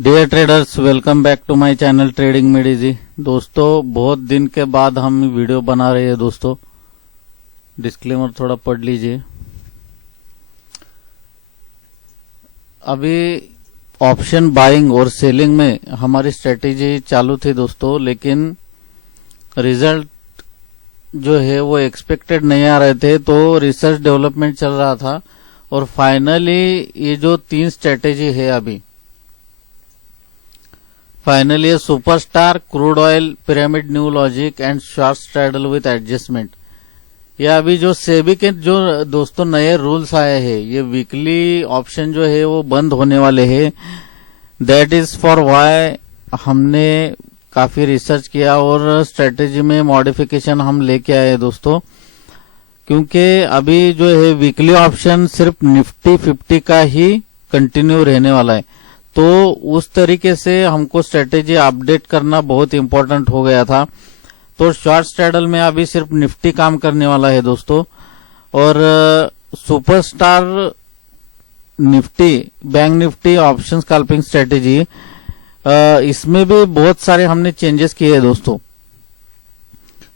Dear traders, welcome back to my channel trading में easy. दोस्तों, बहुत दिन के बाद हम वीडियो बना रहे हैं। दोस्तों, डिस्क्लेमर थोड़ा पढ़ लीजिए। अभी ऑप्शन बाइंग और सेलिंग में हमारी स्ट्रेटेजी चालू थी दोस्तों, लेकिन रिजल्ट जो है वो एक्सपेक्टेड नहीं आ रहे थे, तो रिसर्च डेवलपमेंट चल रहा था और फाइनली ये जो 3 स्ट्रेटेजी है अभी finally superstar, crude oil, pyramid, new logic and short straddle with adjustment. ये अभी जो सेबी के जो दोस्तों नए रूल्स आए हैं, ये वीकली ऑप्शन जो है वो बंद होने वाले हैं। दैट इज फॉर व्हाई हमने काफी रिसर्च किया और स्ट्रेटेजी में मॉडिफिकेशन हम लेके आए दोस्तों, क्योंकि अभी जो है वीकली ऑप्शन सिर्फ निफ्टी 50 का ही कंटिन्यू रहने वाला है। तो उस तरीके से हमको स्ट्रेटेजी अपडेट करना बहुत इंपॉर्टेंट हो गया था। तो शॉर्ट स्ट्रैडल में अभी सिर्फ निफ्टी काम करने वाला है दोस्तों, और superstar Nifty, bank Nifty option scalping strategy, इसमें भी बहुत सारे हमने चेंजेस किए हैं दोस्तों।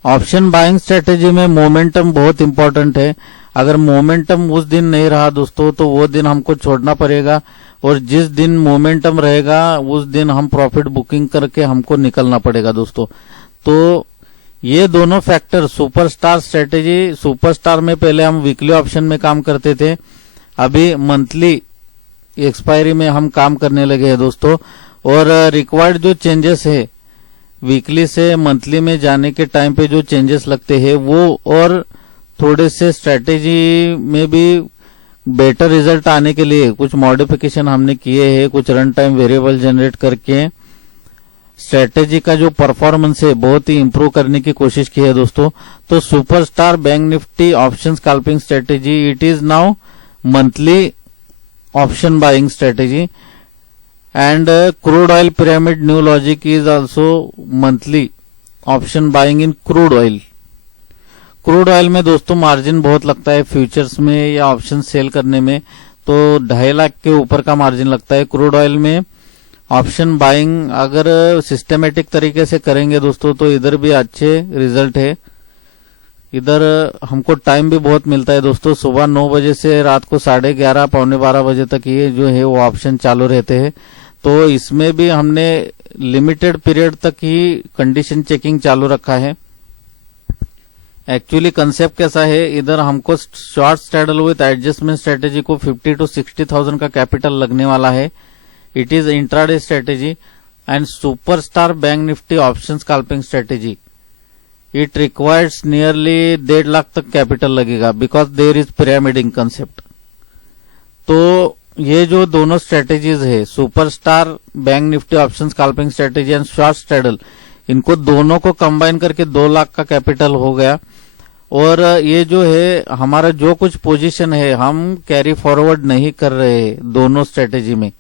ऑप्शन बाइंग स्ट्रेटेजी में मोमेंटम बहुत इंपॉर्टेंट है। अगर मोमेंटम उस दिन नहीं रहा दोस्तों, तो वो दिन हमको छोड़ना पड़ेगा, और जिस दिन मोमेंटम रहेगा उस दिन हम प्रॉफिट बुकिंग करके हमको निकलना पड़ेगा दोस्तों। तो ये दोनों फैक्टर सुपरस्टार स्ट्रेटेजी, सुपरस्टार में पहले हम वीकली ऑप्शन में काम करते थे, अभी मंथली एक्सपायरी में हम काम करने लगे हैं दोस्तों। और रिक्वायर्ड जो चेंजेस है वीकली से मंथली में जाने के टाइम पे जो चेंजेस लगते हैं वो, और थोड़े से स्ट्रेटेजी में भी बेटर रिजल्ट आने के लिए कुछ मॉडिफिकेशन हमने किए हैं। कुछ रन टाइम वेरिएबल जनरेट करके स्ट्रेटेजी का जो परफॉर्मेंस है बहुत ही इंप्रूव करने की कोशिश की है दोस्तों। तो superstar bank Nifty option scalping strategy, it is now monthly option buying strategy, and crude oil, pyramid, new logic is also monthly option buying in crude oil. Crude oil में दोस्तों मार्जिन बहुत लगता है फ्यूचर्स में या option sell करने में, तो 2.5 लाख के ऊपर का मार्जिन लगता है क्रूड ऑयल में। ऑप्शन बाइंग अगर सिस्टमेटिक तरीके से करेंगे दोस्तों, तो इधर भी अच्छे रिजल्ट है। इधर हमको टाइम भी बहुत मिलता है दोस्तों, सुबह 9 बजे से रात को 11:30 पौने 12 बजे तक ये जो है वो ऑप्शन चालू रहते हैं। तो इसमें भी हमने लिमिटेड पीरियड तक ही कंडीशन चेकिंग चालू रखा है। एक्चुअली कंसेप्ट कैसा है, इधर हमको short straddle with adjustment strategy को 50 to 60,000 का कैपिटल लगने वाला है। It is intraday strategy. And superstar bank Nifty option scalping strategy, it requires nearly 1.5 lakh तक कैपिटल लगेगा, because there is pyramiding concept. तो ये जो दोनों स्ट्रेटेजीज है, superstar bank Nifty option scalping strategy and short straddle, इनको दोनों को कंबाइन करके 2 लाख का कैपिटल हो गया। और ये जो है हमारा जो कुछ पोजीशन है हम कैरी फॉरवर्ड नहीं कर रहे दोनों स्ट्रेटेजी में,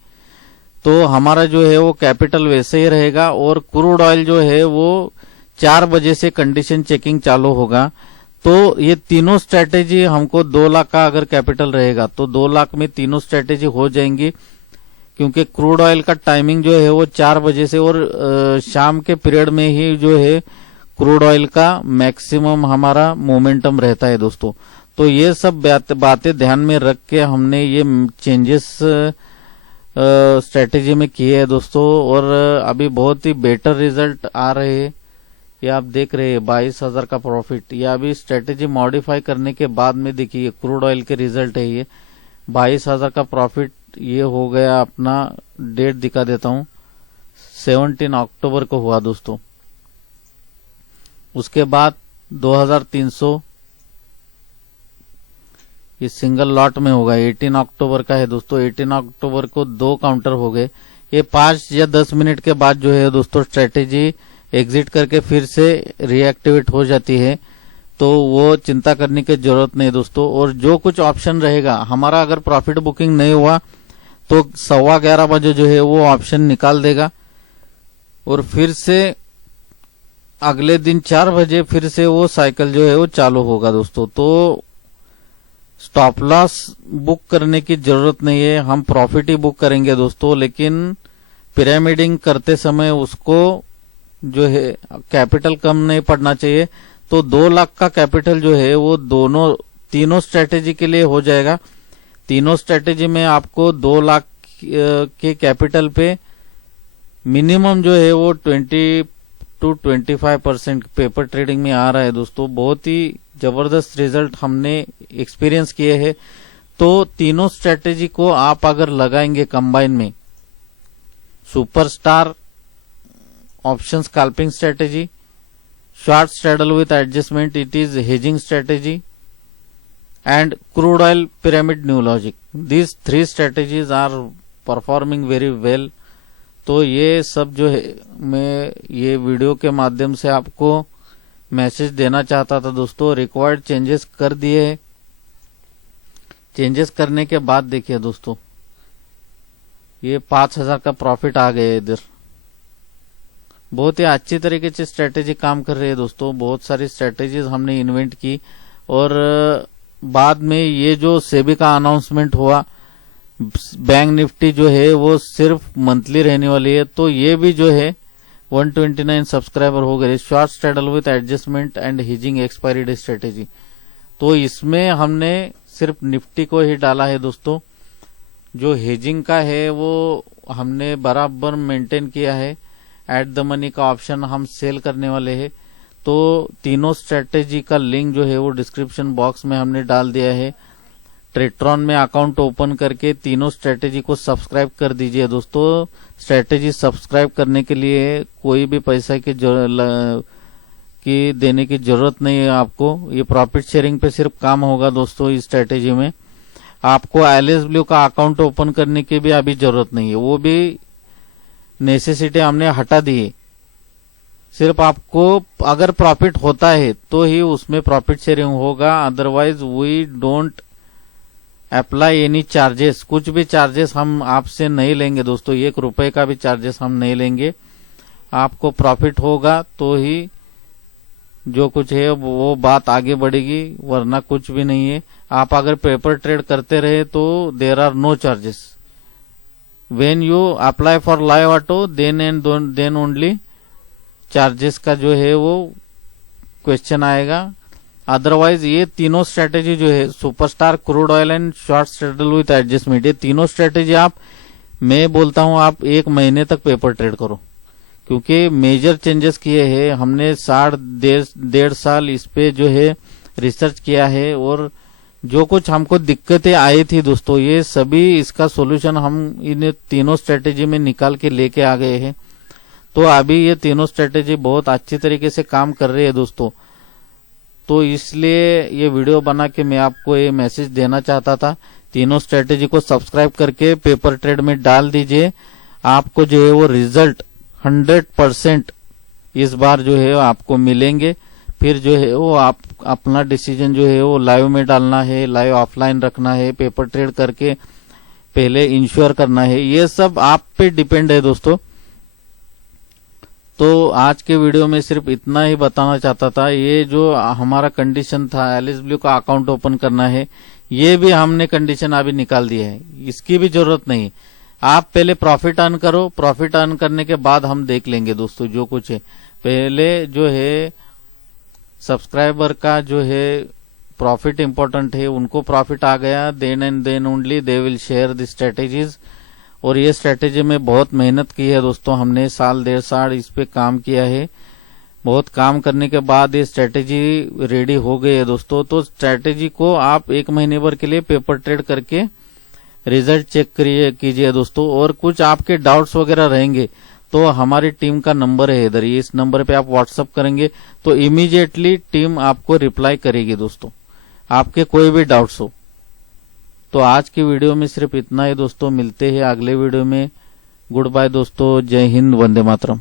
तो हमारा जो है वो कैपिटल वैसे ही रहेगा। और क्रूड ऑयल जो है वो 4 बजे से कंडीशन चेकिंग चालू होगा। तो ये तीनों स्ट्रेटेजी हमको 2 लाख का अगर कैपिटल रहेगा तो 2 लाख में तीनों स्ट्रेटेजी हो जाएंगी, क्योंकि क्रूड ऑयल का टाइमिंग जो है वो 4 बजे से, और शाम के पीरियड में ही जो है क्रूड ऑयल का मैक्सिमम हमारा मोमेंटम रहता है दोस्तों। तो ये सब बातें ध्यान में रख के हमने ये चेंजेस स्ट्रेटेजी में किए हैं दोस्तों, और अभी बहुत ही बेटर रिजल्ट आ रहे हैं। ये आप देख रहे हैं 22,000 का प्रॉफिट। ये अभी स्ट्रेटेजी मॉडिफाई करने के बाद में देखिए क्रूड ऑयल के रिजल्ट है। ये 22,000 का प्रॉफिट ये हो गया अपना। डेट दिखा देता हूं, 17 अक्टूबर को हुआ दोस्तों। उसके बाद 2,300 ये सिंगल लॉट में होगा। 18 अक्टूबर का है दोस्तों। 18 अक्टूबर को 2 काउंटर हो गए। ये 5 या 10 मिनट के बाद जो है दोस्तों स्ट्रेटेजी एग्जिट करके फिर से रिएक्टिवेट हो जाती है, तो वो चिंता करने की जरूरत नहीं दोस्तों। और जो कुछ ऑप्शन रहेगा हमारा, अगर प्रॉफिट बुकिंग नहीं हुआ तो 11:15 बजे जो है वो ऑप्शन निकाल देगा, और फिर से अगले दिन 4 बजे फिर से वो साइकिल जो है वो चालू होगा दोस्तों। तो स्टॉप लॉस बुक करने की जरूरत नहीं है, हम प्रॉफिट ही बुक करेंगे दोस्तों। लेकिन पिरामिडिंग करते समय उसको जो है कैपिटल कम नहीं पड़ना चाहिए। तो 2 लाख का कैपिटल जो है वो तीनों स्ट्रेटेजी के लिए हो जाएगा। तीनों स्ट्रेटेजी में आपको 2 लाख के कैपिटल पे मिनिमम जो है वो 20 to 25% पेपर ट्रेडिंग में आ रहा है दोस्तों। बहुत ही जबरदस्त रिजल्ट हमने एक्सपीरियंस किए हैं। तो तीनों स्ट्रेटेजी को आप अगर लगाएंगे कंबाइन में, superstar option scalping strategy, short straddle with adjustment, it is hedging strategy, and crude oil pyramid new logic, these 3 strategies are performing very well. तो ये सब जो है मैं ये वीडियो के माध्यम से आपको मैसेज देना चाहता था दोस्तों। रिक्वायर्ड चेंजेस कर दिए। चेंजेस करने के बाद देखिए दोस्तों, ये 5000 का प्रॉफिट आ गया इधर। बहुत ही अच्छी तरीके से स्ट्रेटेजी काम कर रही है दोस्तों। बहुत सारी स्ट्रेटेजीज हमने इन्वेंट की और बाद में ये जो सेबी का अनाउंसमेंट हुआ, बैंक निफ्टी जो है वो सिर्फ मंथली रहने वाली है। तो ये भी जो है 129 सब्सक्राइबर हो गए। Short straddle with adjustment and hedging expiry day strategy, तो इसमें हमने सिर्फ निफ्टी को ही डाला है दोस्तों। जो हेजिंग का है वो हमने बराबर मेंटेन किया है। एट द मनी का ऑप्शन हम सेल करने वाले हैं। तो तीनों स्ट्रेटेजी का लिंक जो है वो डिस्क्रिप्शन बॉक्स में हमने डाल दिया है। ट्रेट्रॉन में अकाउंट ओपन करके तीनों स्ट्रेटेजी को सब्सक्राइब कर दीजिए दोस्तों। स्ट्रेटेजी सब्सक्राइब करने के लिए कोई भी पैसा की देने की जरूरत नहीं है आपको। ये प्रॉफिट शेयरिंग पे सिर्फ काम होगा दोस्तों। इस स्ट्रेटेजी में आपको LSW का अकाउंट ओपन करने की भी अभी जरूरत नहीं है, वो भी नेसेसिटी हमने हटा दी है। सिर्फ आपको अगर प्रॉफिट होता है तो ही उसमें प्रॉफिट शेयरिंग होगा, otherwise we don't apply any charges. कुछ भी चार्जेस हम आपसे नहीं लेंगे दोस्तों। 1 रुपए का भी चार्जेस हम नहीं लेंगे। आपको प्रॉफिट होगा तो ही जो कुछ है वो बात आगे बढ़ेगी, वरना कुछ भी नहीं है। आप अगर पेपर ट्रेड करते रहे तो there are no charges. When you apply for live auto then only charges का जो है वो क्वेश्चन आएगा। अदरवाइज ये तीनों स्ट्रेटेजी जो है superstar, crude oil and short straddle with adjustment, ये तीनों स्ट्रेटेजी मैं बोलता हूं आप 1 महीने तक पेपर ट्रेड करो, क्योंकि मेजर चेंजेस किए हैं हमने। 1.5 साल इस पे जो है रिसर्च किया है और जो कुछ हमको दिक्कतें आई थी दोस्तों, ये सभी इसका सॉल्यूशन हम इन तीनों स्ट्रेटेजी में निकाल के लेके आ गए हैं। तो अभी ये तीनों स्ट्रेटेजी बहुत अच्छी तरीके से काम कर रही है दोस्तों। तो इसलिए ये वीडियो बना के मैं आपको ये मैसेज देना चाहता था। तीनों स्ट्रेटेजी को सब्सक्राइब करके पेपर ट्रेड में डाल दीजिए। आपको जो है वो रिजल्ट 100% इस बार जो है आपको मिलेंगे। फिर जो है वो आप अपना डिसीजन जो है वो लाइव में डालना है, लाइव ऑफलाइन रखना है, पेपर ट्रेड करके पहले इंश्योर करना है, ये सब आप पे डिपेंड है दोस्तों। तो आज के वीडियो में सिर्फ इतना ही बताना चाहता था। ये जो हमारा कंडीशन था LSW का अकाउंट ओपन करना है, ये भी हमने कंडीशन अभी निकाल दिया है, इसकी भी जरूरत नहीं। आप पहले प्रॉफिट अर्न करो, प्रॉफिट अर्न करने के बाद हम देख लेंगे दोस्तों जो कुछ है। पहले जो है सब्सक्राइबर का जो है प्रॉफिट इंपॉर्टेंट है, उनको प्रॉफिट आ गया, then and then only they will share the strategies. और ये स्ट्रेटेजी में बहुत मेहनत की है दोस्तों, हमने 1.5 साल इस पे काम किया है। बहुत काम करने के बाद ये स्ट्रेटेजी रेडी हो गई है दोस्तों। तो स्ट्रेटेजी को आप 1 महीने भर के लिए पेपर ट्रेड करके रिजल्ट चेक कीजिए दोस्तों। और कुछ आपके डाउट्स वगैरह रहेंगे तो हमारी टीम का नंबर है इधर, इस नंबर पे आप व्हाट्सअप करेंगे तो इमीडिएटली टीम आपको रिप्लाई करेगी दोस्तों, आपके कोई भी डाउट्स हो। तो आज की वीडियो में सिर्फ इतना ही दोस्तों, मिलते हैं अगले वीडियो में। गुड बाय दोस्तों, जय हिंद, वंदे मातरम।